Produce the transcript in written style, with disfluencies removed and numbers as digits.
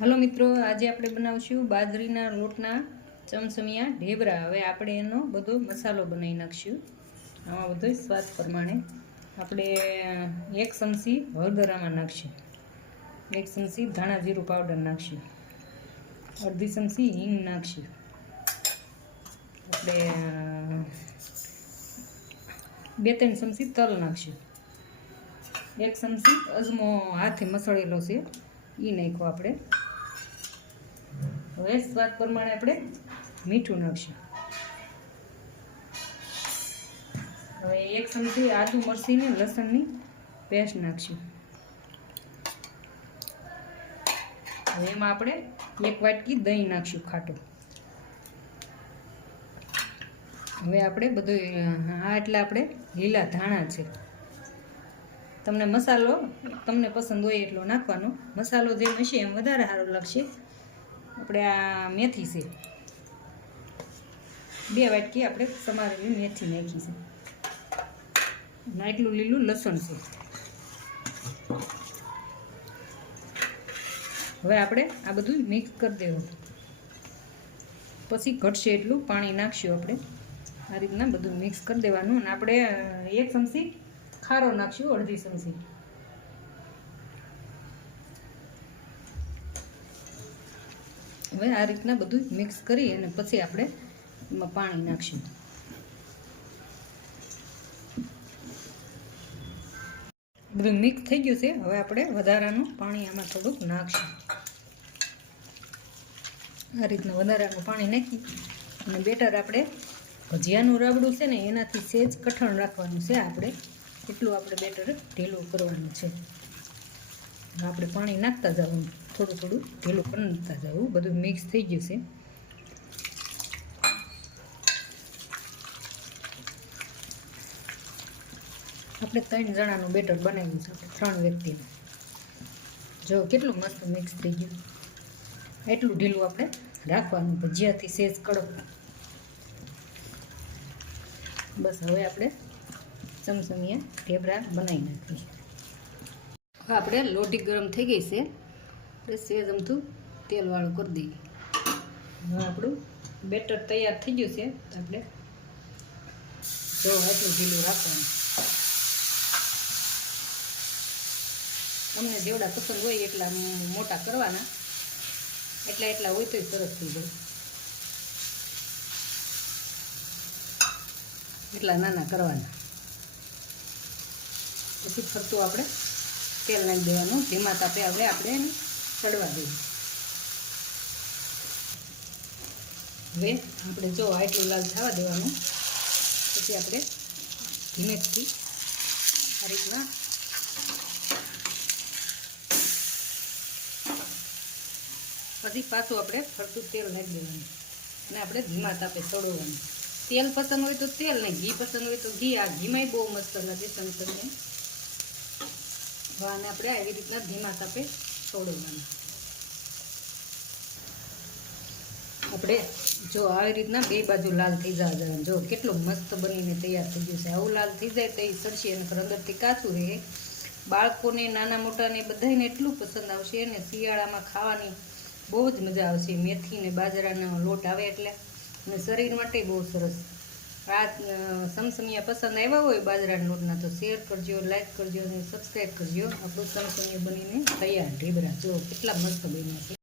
Hello मित्रों, आज આપણે બનાવશું બાજરીના લોટના ચમચમિયા ઢેબરા। હવે આપણે એનો બધો મસાલો બનાવી નાખશું। આમાં બધો સ્વાદ પ્રમાણે આપણે 1 ચમચી હળદર આમાં નાખશું, 1 ચમચી ધાણા જીરું પાવડર નાખશું, અડધી ચમચી હિંગ નાખશું, આપણે 2-3 ચમચી તલ નાખશું, 1 ચમચી અજમો હાથે મસળેલો છે એ નાખ્યો આપણે। હવે સ્વાદ પ્રમાણે આપણે મીઠું નાખશું। હવે 1 ચમચી આદુ મરચી ને લસણની પેસ્ટ નાખશું। હવે એમાં આપણે 1 વાટકી દહીં નાખશું ખાટું। હવે આપણે બધું એટલા આપણે લીલા ધાણા છે, તમને મસાલો તમને પસંદ હોય એટલો નાખવાનો। મસાલો જેમ હશે એમ વધારે સારો લાગશે। આપણે આ મેથી છે, 2 વાટકી આપણે સમારેલી મેથી નાખી છે, એટલું લીલું લસણ છે। હવે આપણે આ બધું મિક્સ કરી દેવું, પછી ઘટશે એટલું પાણી નાખશું આપણે। આ રીતના બધું મિક્સ કરી દેવાનું। અને આપણે 1 ચમચી ખારો નાખશું, અડધી ચમચી। હવે આ રીતના બધું મિક્સ કરી અને પછી આપણે એમાં પાણી નાખશું। બધું મિક્સ થઈ ગયું છે। હવે આપણે વધારાનું પાણી આમાં થોડુંક નાખશું। આ રીતના વધારાનું પાણી નાખી અને બેટર આપણે ભજીયાનું રાબડું છે ને એનાથી સેજ કઠણ રાખવાનું છે આપણે, એટલું આપણે બેટર ઢીલું કરવાનું છે। આપણે પાણી નાખતા જવું, થોડું થોડું ઢીલું કરતા જવું। બધું મિક્સ થઈ ગયું છે। આપણે 3 જણાનું બેટર બનાવ્યું છે, આપણે 3 વ્યક્તિનું। જો કેટલું મસ્ત મિક્સ થઈ ગયું। એટલું ઢીલું આપણે રાખવાનું, ભજીયાથી સેજ કડક। બસ હવે આપણે ચમચમિયા ઢેબરા બનાવી નાખીએ। આપણે લોટી ગરમ થઈ ગઈ છે, આપણે સેજ અમથું તેલવાળું કરી દઈએ। હવે આપણું બેટર તૈયાર થઈ ગયું છે। આપણે જો આટલું ઢીલું રાખવાનું, તમને જેવડા પસંદ હોય એટલા મોટા કરવાના, એટલા હોય તોય સરસ થઈ જાય, એટલા નાના કરવાના। પછી ફરતું આપણે તેલ નાખી દેવાનું, ધીમા તાપે હવે આપણે એને ચડવા દઈએ। હવે આપણે જો આટલું લાલ થવા દેવાનું, પછી આપણે ધીમેથી આ રીતના પછી પાછું આપણે ફરતું તેલ નાખી દેવાનું અને આપણે ધીમા તાપે ચડવાનું। તેલ પસંદ હોય તો તેલ ને ઘી પસંદ હોય તો ઘી। આ ઘીમાંય બહુ મસ્ત લાગે ચમચમને। આને આપણે આવી રીતના ધીમા તાપે તોડવાનું। આપણે જો આવી રીતના બે બાજુ લાલ થઈ જવા દેવાનું। જો કેટલું મસ્ત બનીને તૈયાર થઈ ગયું છે। આવું લાલ થઈ જાય તો એ સરશે અને અંદરથી કાચું રહે। બાળકોને નાના મોટાને બધાને એટલું પસંદ આવશે અને શિયાળામાં ખાવાની બહુ જ મજા આવશે। મેથી ને બાજરાનો લોટ આવે એટલે, અને શરીર માટે બહુ સરસ। આ ચમચમિયા પસંદ આવ્યા હોય બાજરાના લોટના તો શેર કરજો, લાઈક કરજો અને સબસ્ક્રાઈબ કરજો। આપણું ચમચમિયા બનીને તૈયાર ઢેબરા જો કેટલા મસ્ત બન્યા છે।